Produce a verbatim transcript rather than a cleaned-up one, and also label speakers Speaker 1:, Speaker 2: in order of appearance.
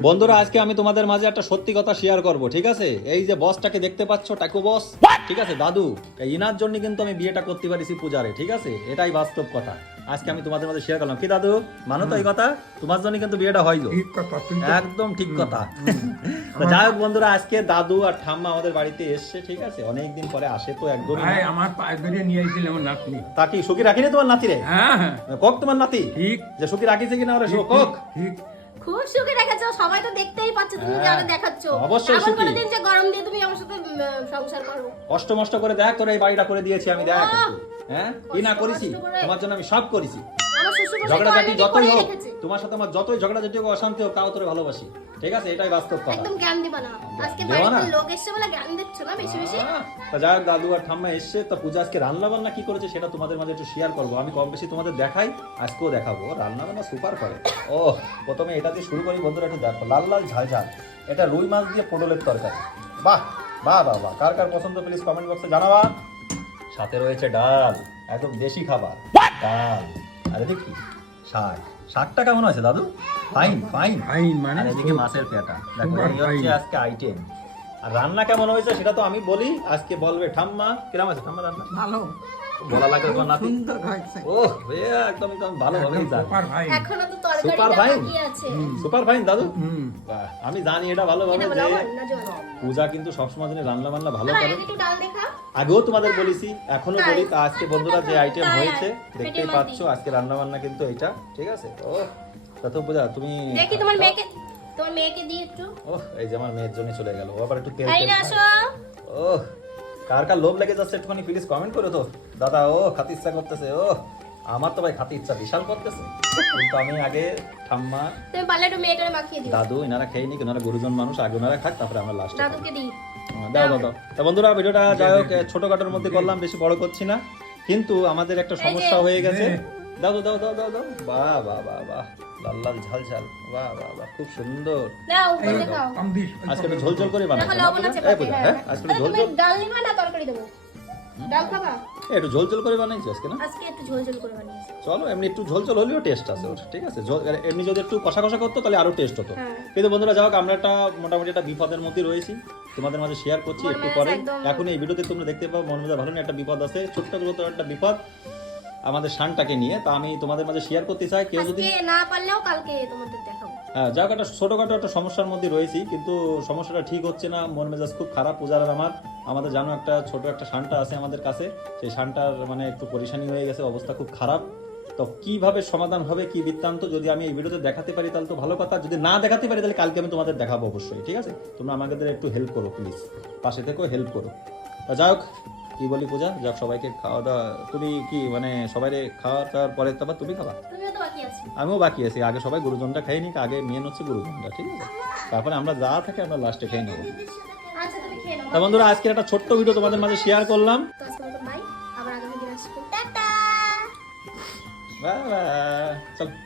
Speaker 1: বন্ধুরা আজকে আমি তোমাদের মাঝে একটা সত্যি কথা শেয়ার করব, ঠিক আছে? এই যে বসটাকে দেখতে পাচ্ছ, টাকু বস, ঠিক আছে দাদু, এই ইনার জন্য কিন্তু আমি বিয়েটা করতে পারিছি পূজারে, ঠিক আছে? এটাই বাস্তব কথা। আজকে আমি তোমাদের মাঝে শেয়ার করলাম। কি দাদু, মানো তো এই কথা? তোমার জন্য কিন্তু বিয়েটা হইলো।
Speaker 2: ঠিক কথা, তুই তো-
Speaker 1: একদম ঠিক কথা। তো যাই হোক বন্ধুরা, আজকে দাদু আর ঠাম্মা আমাদের বাড়িতে এসছে, ঠিক আছে? অনেকদিন পরে আসে তো একদম।
Speaker 2: ভাই আমার পায়ে ধরে নিয়ে আইছিল আমার নাতনি।
Speaker 1: তা কি সুখী রাখিনি তোমার নাতি রে?
Speaker 2: হ্যাঁ হ্যাঁ
Speaker 1: কক তোমার নাতি
Speaker 2: ঠিক
Speaker 1: যে সুখী রাখিছে কিনা ওরে
Speaker 2: ঠিক,
Speaker 1: কক?
Speaker 2: ঠিক
Speaker 3: খুব সুখে দেখাচ্ছো, সবাই তো দেখতেই পাচ্ছে তুমি
Speaker 1: হ্যাঁ,
Speaker 3: যারা দেখাচ্ছো।
Speaker 1: অবশ্যই
Speaker 3: এমন
Speaker 1: সুখী।
Speaker 3: কোনোদিন যে গরম দিয়ে তুমি আমার সাথে উম, সংসার করো।
Speaker 1: কষ্ট মষ্ট করে দেখ তোর এই বাড়িটা করে দিয়েছি আমি, দেখ একটু। হ্যাঁ কি না
Speaker 3: কষ্ট
Speaker 1: করেছি
Speaker 3: মষ্ট করে।
Speaker 1: তোমার জন্য, আমি সব করেছি।
Speaker 3: আমার শ্বশুর মশাই
Speaker 1: ঝগড়াঝাটি
Speaker 3: already
Speaker 1: যতই
Speaker 3: করেই
Speaker 1: হোক,
Speaker 3: রেখেছে।
Speaker 1: তোমার সাথে আমার যতই ঝগড়াঝাটি হোক, অশান্তি হোক, তাও তোরে ভালোবাসি, ঠিক আছে? এটাই বাস্তব কথা।
Speaker 3: একদম জ্ঞান দিবা না। আজকে
Speaker 1: দেওয়া না?
Speaker 3: বাড়িতে লোক এসেছে বলে জ্ঞান দিচ্ছ না বেশি বেশি।
Speaker 1: আহ, তা যাই হোক, দাদু আর ঠাম্মা এসছে, তা পূজা আজকে রান্না বান্না কি করেছে সেটা তোমাদের মাঝে একটু শেয়ার করবো। আমি কম বেশি তোমাদের দেখাই, আজকেও দেখাবো। রান্না বান্না সুপার করে। ও প্রথমে এটা দিয়ে শুরু করি বন্ধুরা, একটু দেখো, লাল লাল ঝাল ঝাল। এটা রুই মাছ দিয়ে পটলের তরকারি। বাহ বাহ বাহ বাহ, কার কার পছন্দ প্লিজ কমেন্ট বক্সে জানাবা। সাথে রয়েছে ডাল, একদম দেশি খাবার, ডাল। আর দেখি শাক। শাকটা কেমন আছে দাদু? Fine fine.
Speaker 2: আইন মানে
Speaker 1: আর এদিকে মাছের পেটা, দেখো
Speaker 2: সুপার
Speaker 1: এই হচ্ছে
Speaker 2: ফাইন।
Speaker 1: আজকে আইটেম। আর রান্না কেমন হয়েছে সেটা তো আমি বলি, আজকে বলবে ঠাম্মা। কিরম আছে ঠাম্মা রান্না?
Speaker 4: ভালো,
Speaker 1: বলা লাগে তোমার নাতি?
Speaker 4: সুন্দর হয়েছে।
Speaker 1: ও এ একদম একদম ভালো হবে
Speaker 2: একদম সুপার ভাই।
Speaker 3: এখনো তো
Speaker 1: সুপার
Speaker 3: তরকারিটা
Speaker 1: ফাইন।
Speaker 3: বাকি আছে।
Speaker 1: সুপার ফাইন দাদু।
Speaker 2: হুম
Speaker 1: বাহ, আমি জানি এটা ভালো হবে
Speaker 3: এটা
Speaker 1: যে
Speaker 3: লবণ না জল?
Speaker 1: পূজা কিন্তু সবসময় জন্য রান্না বান্না ভালো
Speaker 3: আর
Speaker 1: করে।
Speaker 3: একটু ডাল দেখা।
Speaker 1: আগেও তোমাদের বলেছি, এখনো
Speaker 3: তাই।
Speaker 1: বলি। তা আজকে বন্ধুরা যে আইটেম
Speaker 3: তাই,
Speaker 1: হয়েছে
Speaker 3: পেটে
Speaker 1: দেখতেই
Speaker 3: মাছ
Speaker 1: পাচ্ছ,
Speaker 3: দিই।
Speaker 1: আজকে রান্না বান্না কিন্তু এটা, ঠিক আছে? ও তা তো পূজা তুমি
Speaker 3: দেখি তোমার মেয়েকে, তোমার মেয়েকে দিয়ে একটু।
Speaker 1: ওহ এই যে আমার মেয়ের জন্য চলে গেল, ও আবার একটু তেল
Speaker 3: এই
Speaker 1: তেল
Speaker 3: না
Speaker 1: খায়।
Speaker 3: আসো।
Speaker 1: ওহ কার কার লোভ লেগে যাচ্ছে একটুখানি প্লিজ কমেন্ট করো তো দাদা। ও খাতে ইচ্ছা করতেছে, ও আমার তো ভাই খাতে ইচ্ছা বিশাল করতেছে, কিন্তু আমি আগে ঠাম্মা
Speaker 3: তুমি পারলে একটু মেয়েটারে মাখিয়ে দিও।
Speaker 1: দাদু এনারা খেয়ে নিক, ওনারা গুরুজন মানুষ, আগে ওনারা খাক, তারপরে আমরা লাস্টে
Speaker 3: দাদুকে দিই।
Speaker 1: দাও দাও দাও। তা বন্ধুরা ভিডিওটা যাই হোক ছোটখাটোর মধ্যে করলাম, বেশি বড় করছি না, কিন্তু আমাদের একটা সমস্যা হয়ে গেছে। দাও দাও দাও দাও দাও। বাহ বাহ বাহ বাহ, লাল লাল ঝাল ঝাল, বাহ বাহ বাহ, খুব সুন্দর।
Speaker 3: নাও বলে খাও।
Speaker 2: কম দিস
Speaker 1: আজকে একটু ঝোল ঝোল করে
Speaker 3: দেখো
Speaker 1: বানাচ্ছি
Speaker 3: লবণ আছে পাতে, হ্যাঁ।
Speaker 1: হ্যাঁ আজকে একটু ঝোল
Speaker 3: তুমি
Speaker 1: ঝোল,
Speaker 3: ডাল নিবা না তরকারি দেবো? ডাল খাবা?
Speaker 1: একটু ঝোল ঝোল করে বানাইছি আজকে না।
Speaker 3: আজকে একটু ঝোল ঝোল করে বানিয়েছি।
Speaker 1: চলো এমনি একটু ঝোল ঝোল হলেও টেস্ট আছে ওর, ঠিক আছে? ঝোল- এমনি যদি একটু কষা কষা করতো তাহলে আরো টেস্ট হতো।
Speaker 3: হ্যাঁ।
Speaker 1: কিন্তু বন্ধুরা যাও, আমরা একটা মোটামুটি একটা বিপদের মধ্যে রয়েছি, তোমাদের মাঝে শেয়ার করছি
Speaker 3: মন
Speaker 1: একটু
Speaker 3: মেজাজ
Speaker 1: পরে।
Speaker 3: একদম-
Speaker 1: এখন এই ভিডিওতে তোমরা দেখতে পাবো মন মেজাজ ভালো না, একটা বিপদ আছে, ছোট্ট ছোট একটা বিপদ আমাদের শানটাকে নিয়ে। তা আমি তোমাদের মাঝে শেয়ার করতে চাই, কেউ যদি
Speaker 3: আজকে না পারলেও কালকে তোমাদের দেখাবো।
Speaker 1: হ্যাঁ যাক, একটা ছোটখাটো একটা সমস্যার মধ্যে রয়েছি, কিন্তু সমস্যাটা ঠিক হচ্ছে না, মন মেজাজ খুব খারাপ। পূজার আর আমার, আমাদের জানো একটা ছোট একটা শানটা আছে আমাদের কাছে, সেই শানটার মানে একটু পরেশানি হয়ে গেছে, অবস্থা খুব খারাপ। তো কিভাবে সমাধান হবে, কি বৃত্তান্ত, যদি আমি এই ভিডিওতে দেখাতে পারি তাহলে তো ভালো কথা, যদি না দেখাতে পারি তাহলে কালকে আমি তোমাদের দেখাবো অবশ্যই, ঠিক আছে? তোমরা আমাদের একটু হেল্প করো প্লিজ, পাশে থেকেও হেল্প করো। তা যাই হোক, কি বলি পূজা, যাক সবাইকে খাওয়া দাওয়া, তুমি কি মানে সবাই খাওয়া দাওয়ার পরে তারপর তুমি খাবা?
Speaker 3: তুমিও তো বাকি আছো।
Speaker 1: আমিও বাকি আছি, আগে সবাই গুরুজনটা খাই নিক, আগে মেন হচ্ছে গুরুজনটা, ঠিক আছে? তারপরে আমরা যা থাকে আমরা লাস্টে খেয়ে নেবো।
Speaker 3: আচ্ছা তুমি খেয়ে নাও।
Speaker 1: তা বন্ধুরা আজকের একটা ছোট্ট ভিডিও তোমাদের মাঝে শেয়ার করলাম।
Speaker 3: তো আজকে মতো বাই, আবার আগামী দিন আসবো। টাটা।
Speaker 1: বাহ, বাহ। চল।